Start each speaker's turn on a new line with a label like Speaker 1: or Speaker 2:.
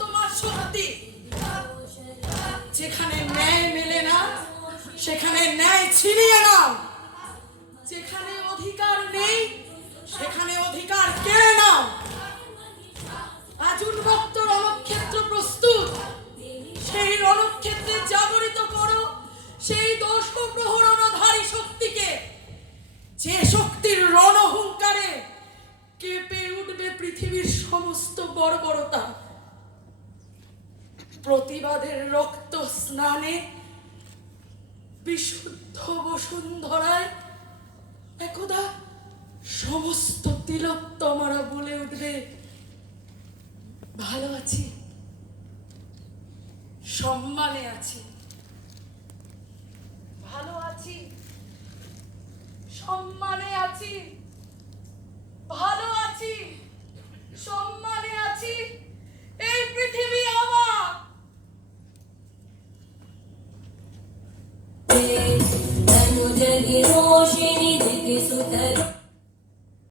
Speaker 1: তোমার শক্তি যেখানে ন্যায় মেলে না, সেখানে ন্যায় যেখানে অধিকার নেই, সেখানে অধিকার প্রস্তুত। সেই রণক্ষেত্রে জাগরিত সেই দোষ গ্রহণ সমস্ত বর্বরতা প্রতিবাদের রক্ত স্নানে বিশুদ্ধ বসুন্ধরায় একদা সমস্ত তিলোত্তমারা বলে উঠবে, ভালো আছি, সম্মানে আছি, ভালো আছি, সম্মানে আছি, ভালো जगि रोषिणि
Speaker 2: जगि सुतर